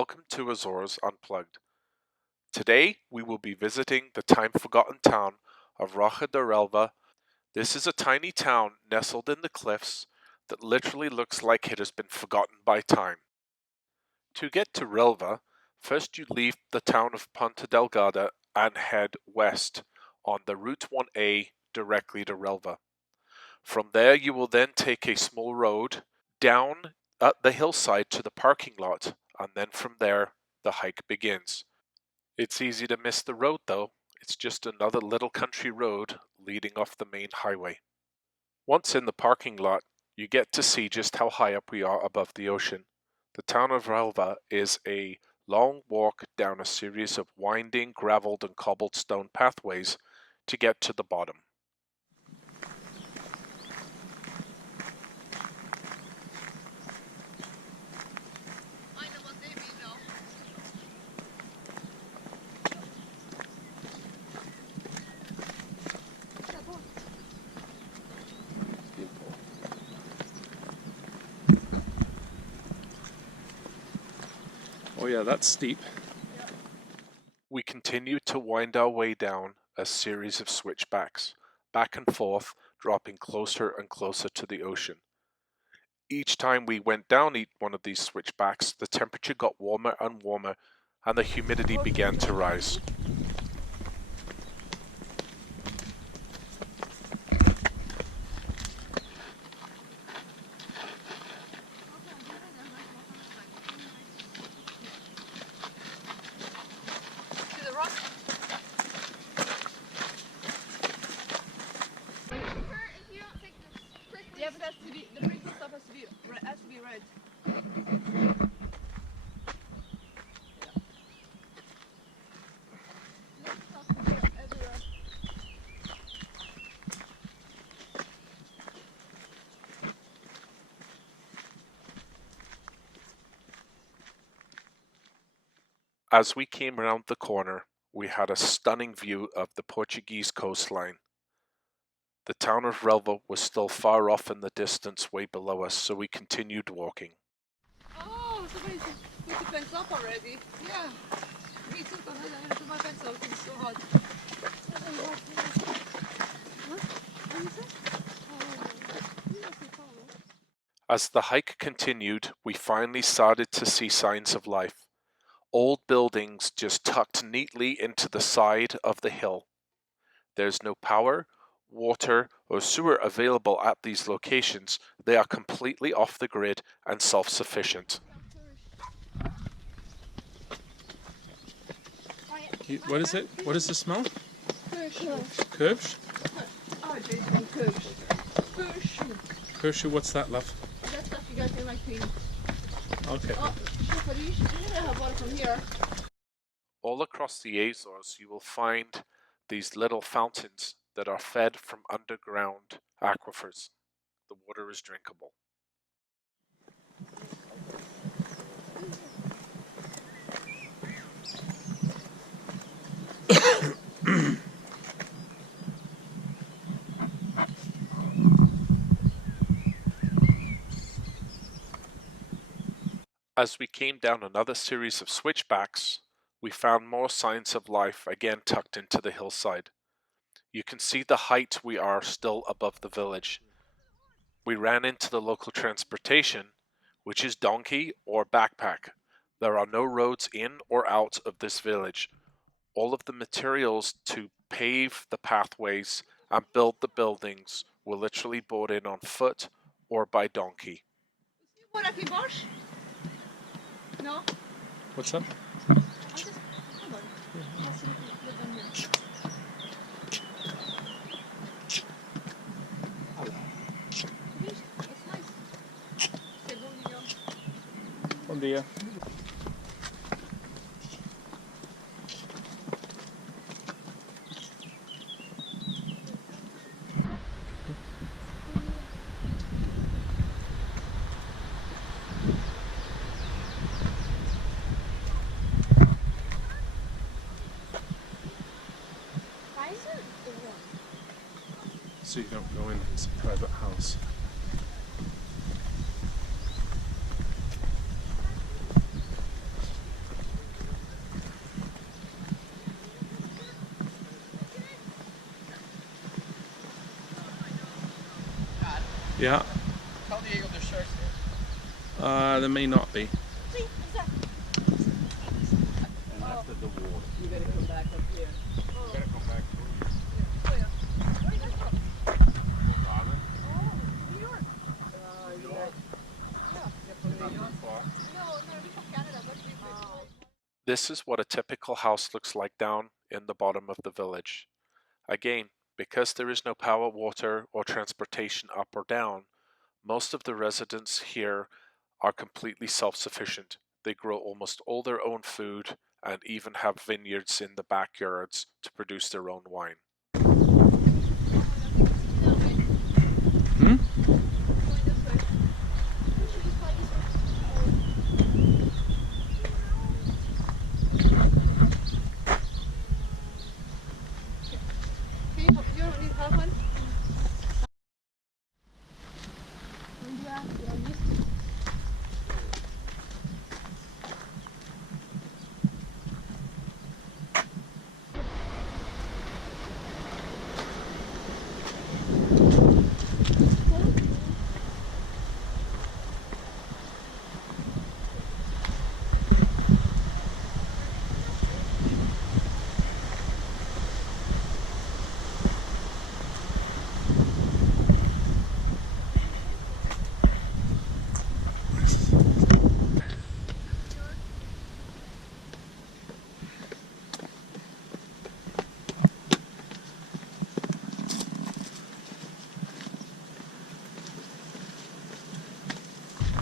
Welcome to Azores Unplugged. Today we will be visiting the time-forgotten town of Relva. This is a tiny town nestled in the cliffs that literally looks like it has been forgotten by time. To get to Relva, first you leave the town of Ponta Delgada and head west on the Route 1A directly to Relva. From there you will then take a small road down the hillside to the parking lot, and then from there the hike begins. It's easy to miss the road though. It's just another little country road leading off the main highway. Once in the parking lot, you get to see just how high up we are above the ocean. The town of Relva is a long walk down a series of winding, graveled and cobbled stone pathways to get to the bottom. Oh yeah, that's steep. We continue to wind our way down a series of switchbacks, back and forth, dropping closer and closer to the ocean. Each time we went down each one of these switchbacks, the temperature got warmer and warmer, and the humidity began to rise. Yeah, but that's to be, the prickly stuff has to be red. As we came around the corner, we had a stunning view of the Portuguese coastline. The town of Relva was still far off in the distance way below us, so we continued walking. Oh, somebody's put the fence up already. Yeah. Me too, because I put my fence up, it's so hot. As the hike continued, we finally started to see signs of life. Old buildings just tucked neatly into the side of the hill. There's no power, water, or sewer available at these locations. They are completely off the grid and self-sufficient. What is it? What is the smell? Kirsch. Kirsch? Oh, Jason, Kirsch. Kirsch, what's that, love? That's stuff you guys in my cream. Okay. Oh, you should have bought it from here. All across the Azores, you will find these little fountains that are fed from underground aquifers. The water is drinkable. As we came down another series of switchbacks, we found more signs of life again tucked into the hillside. You can see the height we are still above the village. We ran into the local transportation, which is donkey or backpack. There are no roads in or out of this village. All of the materials to pave the pathways and build the buildings were literally brought in on foot or by donkey. No? What's up? Hold on. Bom dia. So you don't go in, it's a private house. Yeah. Tell Diego there's sharks there. There may not be. And after the war. You gotta come back up here. You gotta come back through. Oh, yeah. Where you guys from? Darling. Oh, New York. You guys. Yeah. You're from New York? Far. No, we're from Canada, but we This is what a typical house looks like down in the bottom of the village. Again, because there is no power, water, or transportation up or down, most of the residents here are completely self-sufficient. They grow almost all their own food and even have vineyards in the backyards to produce their own wine. Hmm? You don't need have one?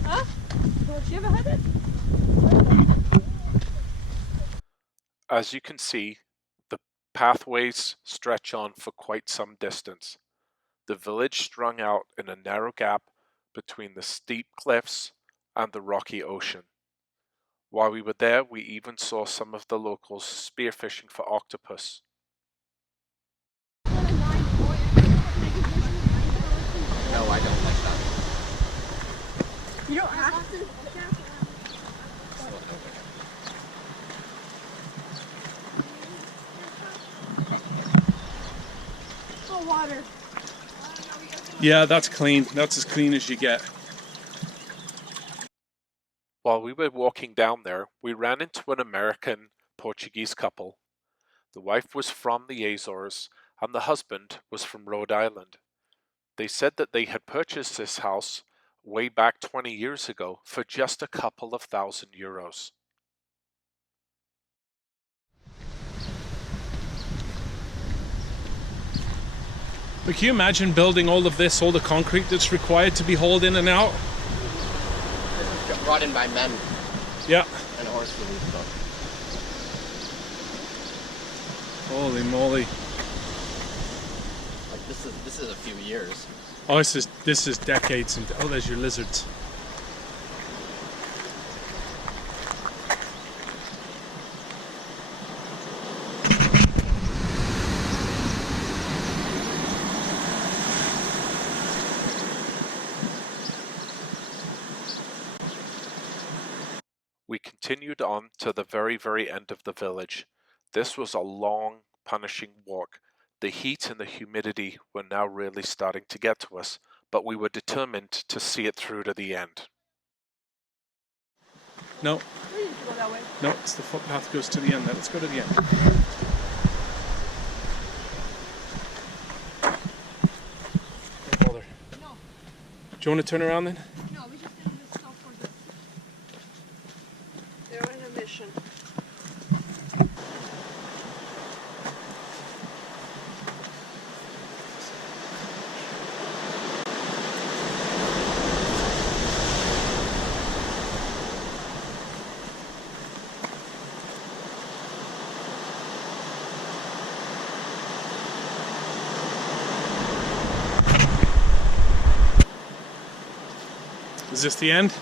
Huh? Have you ever had it? As you can see, the pathways stretch on for quite some distance. The village strung out in a narrow gap between the steep cliffs and the rocky ocean. While we were there, we even saw some of the locals spearfishing for octopus. No, I don't like that. You don't have to. Oh, water. Yeah, that's clean. That's as clean as you get. While we were walking down there, we ran into an American Portuguese couple. The wife was from the Azores and the husband was from Rhode Island. They said that they had purchased this house way back 20 years ago for just a couple of €1,000. But can you imagine building all of this, all the concrete that's required to be hauled in and out? This is brought in by men Yeah. and horses and stuff. Holy moly. Like this is a few years. Oh, this is decades. And oh, there's your lizards. We continued on to the very, very end of the village. This was a long, punishing walk. The heat and the humidity were now really starting to get to us, but we were determined to see it through to the end. No, We need to go that way. no, it's the footpath goes to the end. Let's go to the end. Don't bother. No, Do you want to turn around then? no, we just didn't stop for this. They're on a mission. Is this the end?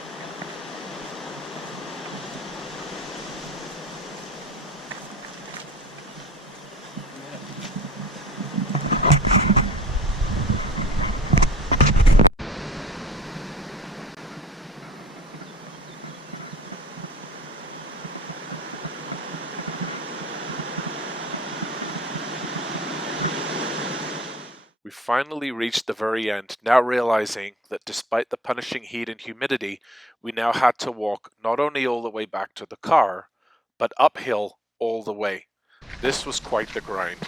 We finally reached the very end, now realizing that despite the punishing heat and humidity, we now had to walk not only all the way back to the car, but uphill all the way. This was quite the grind.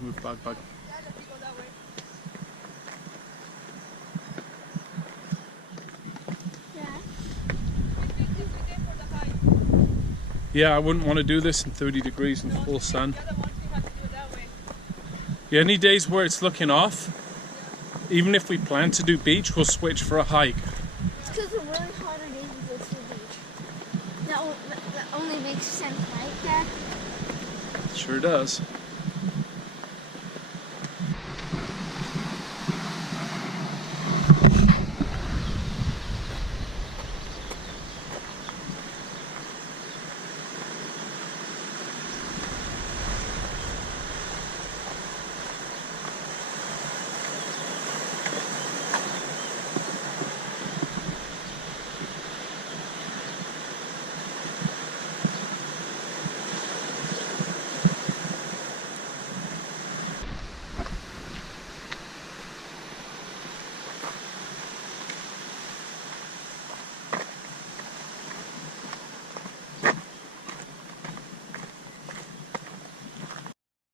Move bug. Yeah, let me go that way. Yeah, I wouldn't want to do this in 30 degrees in full sun. The other ones we have to do it that way. Yeah, any days where it's looking off, even if we plan to do beach, we'll switch for a hike. It's because the really hotter days we go to the beach. That only makes sense, right, Dad? Sure does.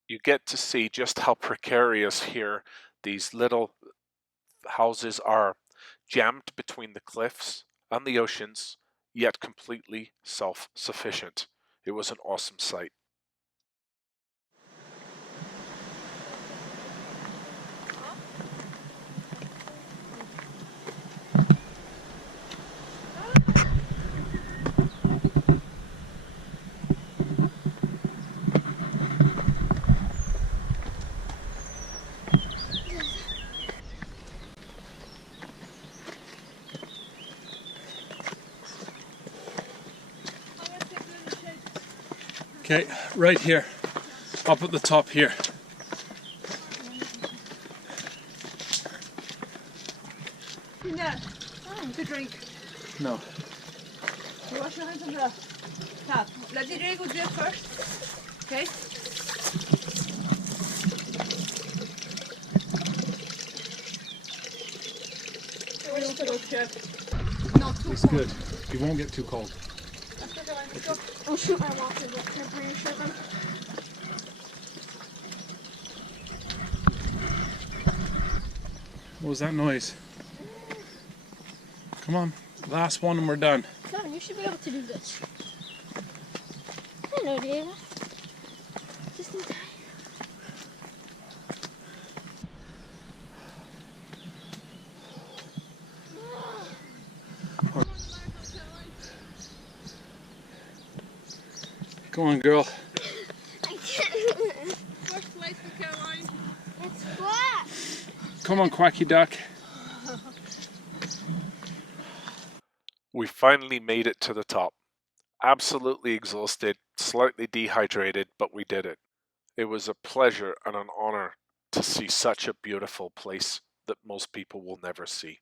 You get to see just how precarious here these little houses are, jammed between the cliffs and the oceans, yet completely self-sufficient. It was an awesome sight. Okay, right here. Up at the top here. Tina, to drink. No. You wash your hands on the tap. Let the drink go do it first. Okay? Not too It's cold. good. It won't get too cold. Oh shoot, my watch is up. Can I bring your shirt on? What was that noise? Come on, last one and we're done. Come on, you should be able to do this. Hello, Dave. Just in time. Go on, girl. I can't. First place for Caroline. It's flat. Come on, Quacky Duck. We finally made it to the top. Absolutely exhausted, slightly dehydrated, but we did it. It was a pleasure and an honor to see such a beautiful place that most people will never see.